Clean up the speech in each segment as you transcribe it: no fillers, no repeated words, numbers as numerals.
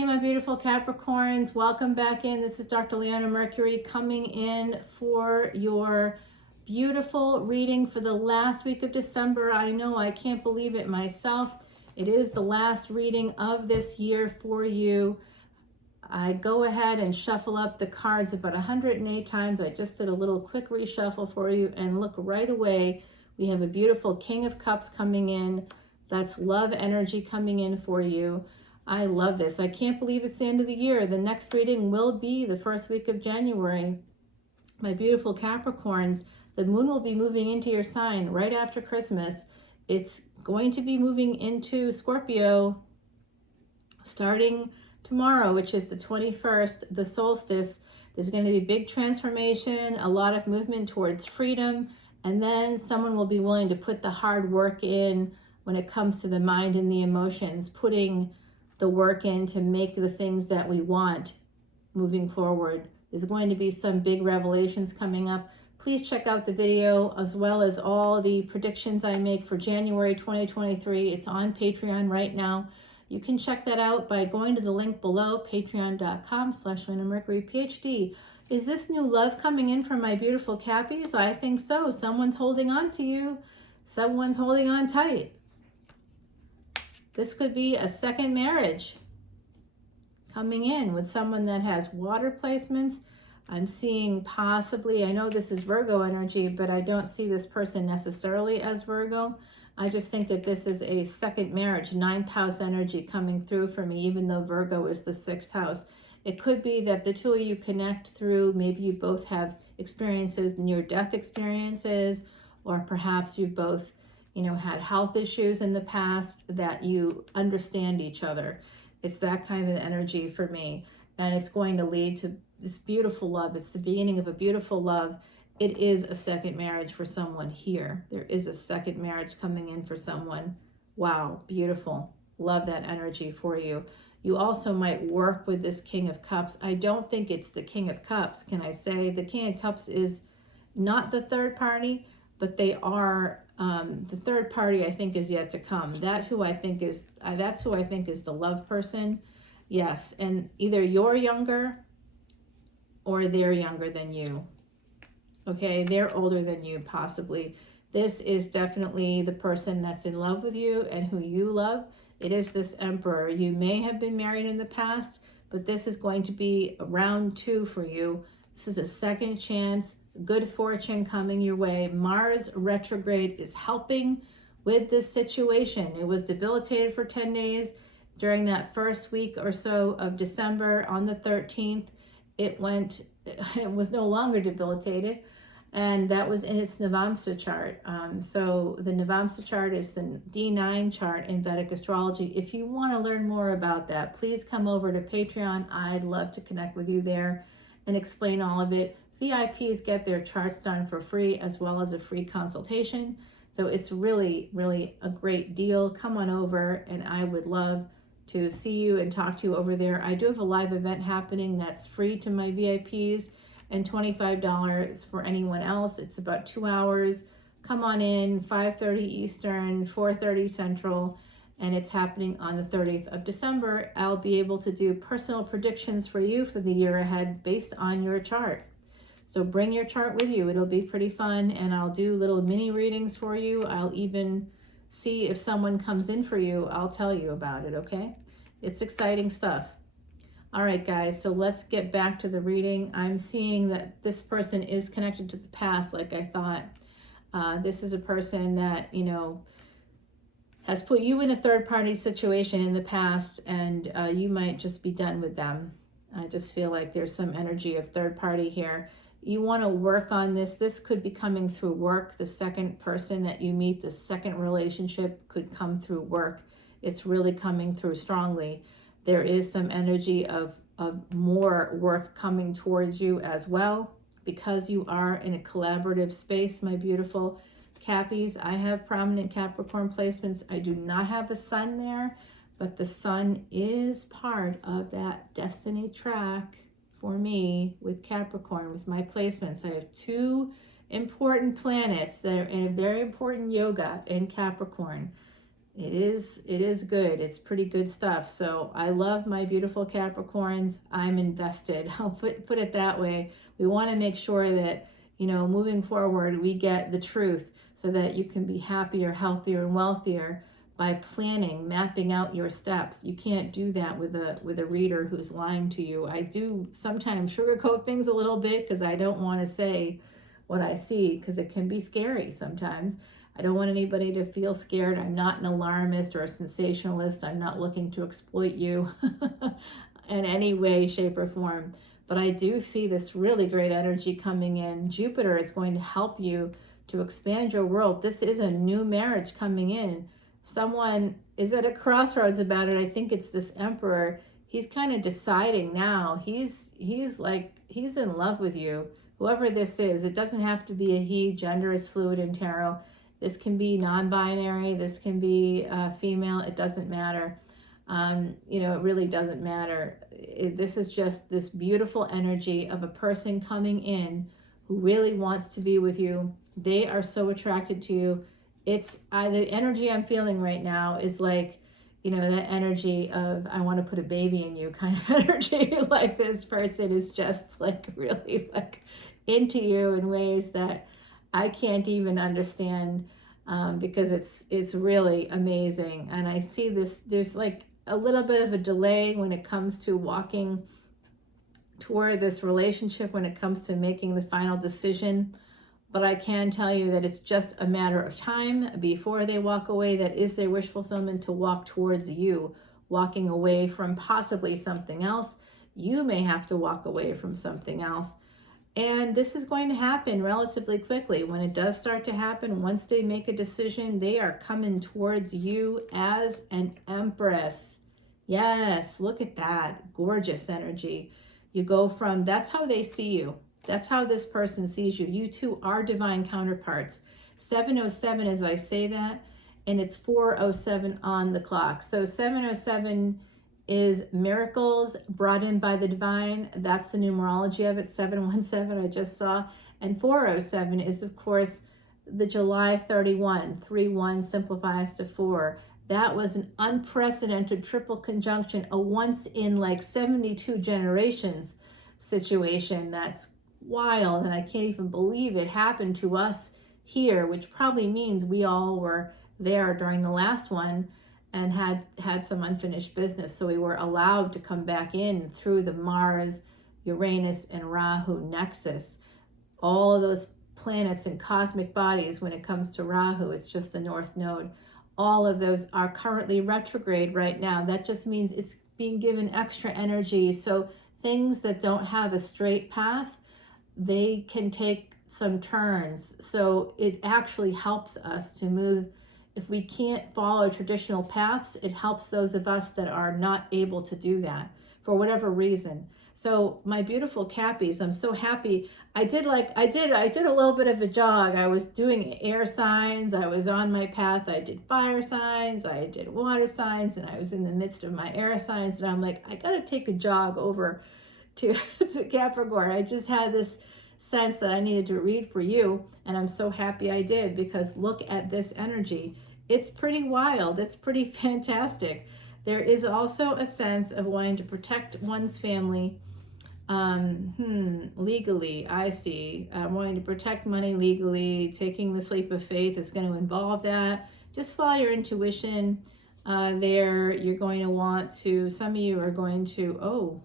Hey, my beautiful Capricorns, welcome back in. This is Dr. Leona Mercury coming in for your beautiful reading for the last week of December. I know, I can't believe it myself. It is the last reading of this year for you. I go ahead and shuffle up the cards about 108 times. I just did a little quick reshuffle for you, and look, right away, we have a beautiful King of Cups coming in. That's love energy coming in for you. I love this. I can't believe it's the end of the year. The next reading will be the first week of January. My beautiful Capricorns, the moon will be moving into your sign right after Christmas. It's going to be moving into Scorpio starting tomorrow, which is the 21st, the solstice. There's going to be big transformation, a lot of movement towards freedom, and then someone will be willing to put the hard work in when it comes to the mind and the emotions, putting the work in to make the things that we want moving forward. There's going to be some big revelations coming up. Please check out the video as well as all the predictions I make for January 2023. It's on Patreon right now. You can check that out by going to the link below, patreon.com/leonamercuryphd. Is this new love coming in from my beautiful Cappies? I think so. Someone's holding on to you. Someone's holding on tight. This could be a second marriage coming in with someone that has water placements. I'm seeing possibly, I know this is Virgo energy, but I don't see this person necessarily as Virgo. I just think that this is a second marriage, 9th house energy coming through for me, even though Virgo is the 6th house. It could be that the two of you connect through, maybe you both have experiences, near-death experiences, or perhaps you've both had health issues in the past that you understand each other. It's that kind of energy for me. And it's going to lead to this beautiful love. It's the beginning of a beautiful love. It is a second marriage for someone here. There is a second marriage coming in for someone. Wow, beautiful. Love that energy for you. You also might work with this King of Cups. I don't think it's the King of Cups. Can I say the King of Cups is not the third party, but they are. The third party, I think, is yet to come. That's who I think is the love person. Yes, and either you're younger or they're younger than you. Okay, they're older than you, possibly. This is definitely the person that's in love with you and who you love. It is this Emperor. You may have been married in the past, but this is going to be round 2 for you. This is a second chance. Good fortune coming your way. Mars retrograde is helping with this situation. It was debilitated for 10 days. During that first week or so of December, on the 13th, it was no longer debilitated, and that was in its Navamsa chart. So the Navamsa chart is the D9 chart in Vedic Astrology. If you want to learn more about that, please come over to Patreon. I'd love to connect with you there and explain all of it. VIPs get their charts done for free as well as a free consultation. So it's really, really a great deal. Come on over, and I would love to see you and talk to you over there. I do have a live event happening that's free to my VIPs and $25 for anyone else. It's about 2 hours. Come on in, 5:30 Eastern, 4:30 Central, and it's happening on the 30th of December. I'll be able to do personal predictions for you for the year ahead based on your chart. So bring your chart with you. It'll be pretty fun, and I'll do little mini readings for you. I'll even see if someone comes in for you. I'll tell you about it, okay? It's exciting stuff. All right, guys, so let's get back to the reading. I'm seeing that this person is connected to the past, like I thought. This is a person that, has put you in a third-party situation in the past, and you might just be done with them. I just feel like there's some energy of third party here. You want to work on this. This could be coming through work. The second person that you meet, the second relationship could come through work. It's really coming through strongly. There is some energy of more work coming towards you as well, because you are in a collaborative space, my beautiful Cappies. I have prominent Capricorn placements. I do not have a sun there, but the sun is part of that destiny track for me with Capricorn, with my placements. I have 2 important planets that are in a very important yoga in Capricorn. It is good. It's pretty good stuff. So I love my beautiful Capricorns. I'm invested. I'll put it that way. We want to make sure that, you know, moving forward, we get the truth so that you can be happier, healthier, and wealthier by planning, mapping out your steps. You can't do that with a reader who's lying to you. I do sometimes sugarcoat things a little bit because I don't want to say what I see, because it can be scary sometimes. I don't want anybody to feel scared. I'm not an alarmist or a sensationalist. I'm not looking to exploit you in any way, shape, or form. But I do see this really great energy coming in. Jupiter is going to help you to expand your world. This is a new marriage coming in. Someone is at a crossroads about it. I think it's this emperor. He's kind of deciding now. He's in love with you. Whoever this is, it doesn't have to be a he. Gender is fluid in tarot. This can be non-binary. This can be female. It doesn't matter. You know, it really doesn't matter. This is just this beautiful energy of a person coming in who really wants to be with you. They are so attracted to you. It's the energy I'm feeling right now is like, you know, that energy of I want to put a baby in you kind of energy. Like this person is just like really like into you in ways that I can't even understand, because it's really amazing. And I see this, there's like a little bit of a delay when it comes to walking toward this relationship, when it comes to making the final decision. But I can tell you that it's just a matter of time before they walk away. That is their wish fulfillment, to walk towards you, walking away from possibly something else. You may have to walk away from something else. And this is going to happen relatively quickly. When it does start to happen, once they make a decision, they are coming towards you as an empress. Yes, look at that. Gorgeous energy. You go from, that's how they see you. That's how this person sees you. You two are divine counterparts. 7:07 as I say that, and it's 4:07 on the clock. So 7:07 is miracles brought in by the divine. That's the numerology of it. 717 I just saw. And 4:07 is, of course, the July 31. 3-1 simplifies to 4. That was an unprecedented triple conjunction, a once in like 72 generations situation. That's wild, and I can't even believe it happened to us here, which probably means we all were there during the last one and had some unfinished business. So we were allowed to come back in through the Mars, Uranus, and Rahu nexus. All of those planets and cosmic bodies, when it comes to Rahu, it's just the North Node. All of those are currently retrograde right now. That just means it's being given extra energy. So things that don't have a straight path, they can take some turns. So it actually helps us to move. If we can't follow traditional paths, it helps those of us that are not able to do that for whatever reason. So my beautiful Cappies, I'm so happy. I did a little bit of a jog. I was doing air signs. I was on my path. I did fire signs. I did water signs, and I was in the midst of my air signs. And I'm like, I got to take a jog over to Capricorn. I just had this sense that I needed to read for you, and I'm so happy I did, because look at this energy. It's pretty wild. It's pretty fantastic. There is also a sense of wanting to protect one's family legally. I see. Wanting to protect money legally. Taking this leap of faith is going to involve that. Just follow your intuition there. You're going to want to, some of you are going to,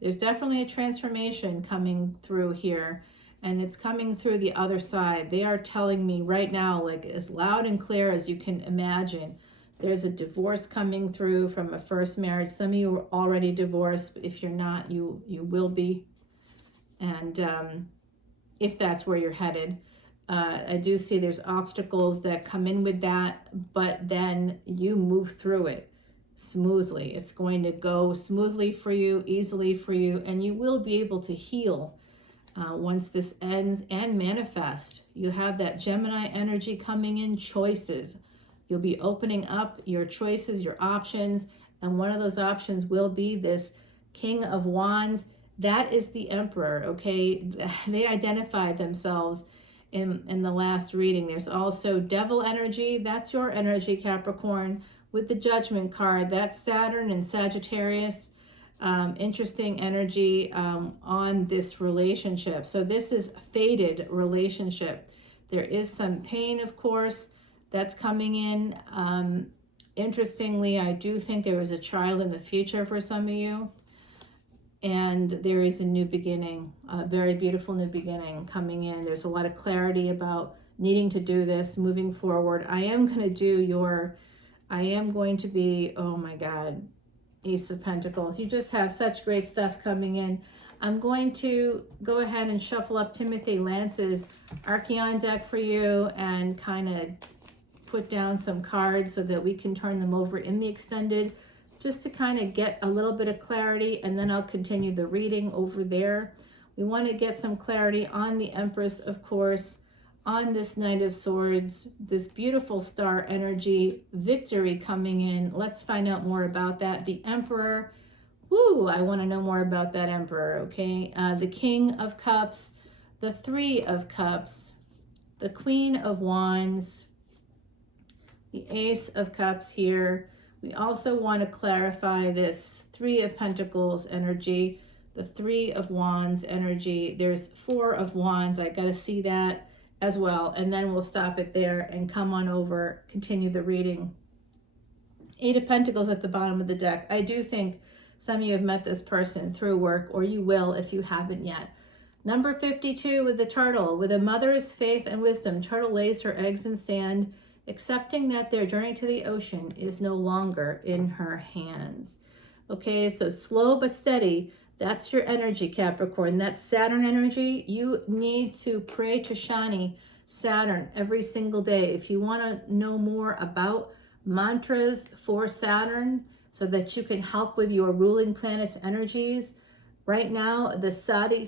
there's definitely a transformation coming through here, and it's coming through the other side. They are telling me right now, like as loud and clear as you can imagine, there's a divorce coming through from a first marriage. Some of you are already divorced, but if you're not, you will be. And if that's where you're headed, I do see there's obstacles that come in with that, but then you move through it smoothly. It's going to go smoothly for you, easily for you, and you will be able to heal once this ends and manifest. You have that Gemini energy coming in, choices. You'll be opening up your choices, your options, and one of those options will be this King of Wands. That is the Emperor, okay? They identify themselves in the last reading. There's also devil energy. That's your energy, Capricorn, with the Judgment card. That's Saturn and Sagittarius. Interesting energy on this relationship. So this is a fated relationship. There is some pain, of course, that's coming in. Interestingly, I do think there was a child in the future for some of you. And there is a new beginning, a very beautiful new beginning coming in. There's a lot of clarity about needing to do this, moving forward. I am going to be, oh my God, Ace of Pentacles. You just have such great stuff coming in. I'm going to go ahead and shuffle up Timothy Lance's Archeon deck for you and kind of put down some cards so that we can turn them over in the extended, just to kind of get a little bit of clarity, and then I'll continue the reading over there. We want to get some clarity on the Empress, of course, on this Knight of Swords, this beautiful star energy, victory coming in. Let's find out more about that. The Emperor, woo, I want to know more about that Emperor, okay? The King of Cups, the Three of Cups, the Queen of Wands, the Ace of Cups here. We also want to clarify this Three of Pentacles energy, the Three of Wands energy. There's Four of Wands. I got to see that as well. And then we'll stop it there and come on over, continue the reading. Eight of Pentacles at the bottom of the deck. I do think some of you have met this person through work, or you will if you haven't yet. Number 52 with the turtle. With a mother's faith and wisdom, turtle lays her eggs in sand, accepting that their journey to the ocean is no longer in her hands. Okay, so slow but steady. That's your energy, Capricorn. That's Saturn energy. You need to pray to Shani, Saturn, every single day. If you want to know more about mantras for Saturn so that you can help with your ruling planet's energies, right now the Sati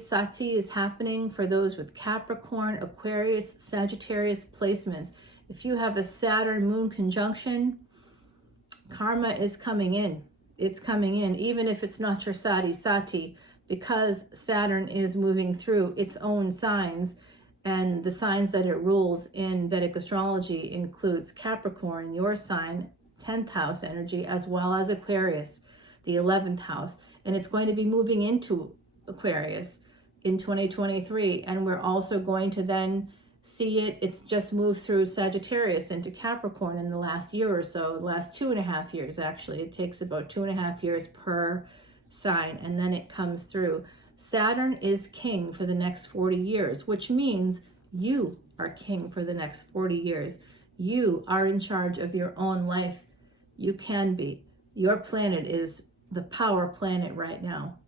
is happening for those with Capricorn, Aquarius, Sagittarius placements. If you have a Saturn moon conjunction, karma is coming in. It's coming in, even if it's not your Sati, because Saturn is moving through its own signs, and the signs that it rules in Vedic astrology includes Capricorn, your sign, 10th house energy, as well as Aquarius, the 11th house. And it's going to be moving into Aquarius in 2023. And we're also going to then see it's just moved through Sagittarius into Capricorn in the last year or so, the last 2.5 years actually. It takes about 2.5 years per sign, and then it comes through. Saturn is king for the next 40 years, which means you are king for the next 40 years. You are in charge of your own life. You can be. Your planet is the power planet right now.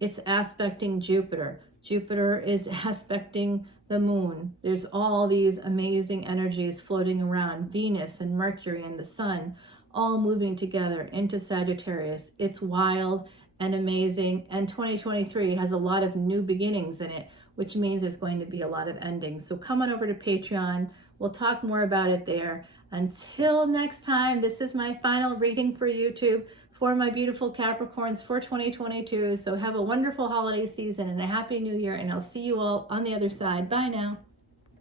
It's aspecting Jupiter. Jupiter is aspecting the moon. There's all these amazing energies floating around. Venus and Mercury and the sun all moving together into Sagittarius. It's wild and amazing. And 2023 has a lot of new beginnings in it, which means there's going to be a lot of endings. So come on over to Patreon. We'll talk more about it there. Until next time, this is my final reading for YouTube for my beautiful Capricorns for 2022. So have a wonderful holiday season and a happy new year, and I'll see you all on the other side. Bye now.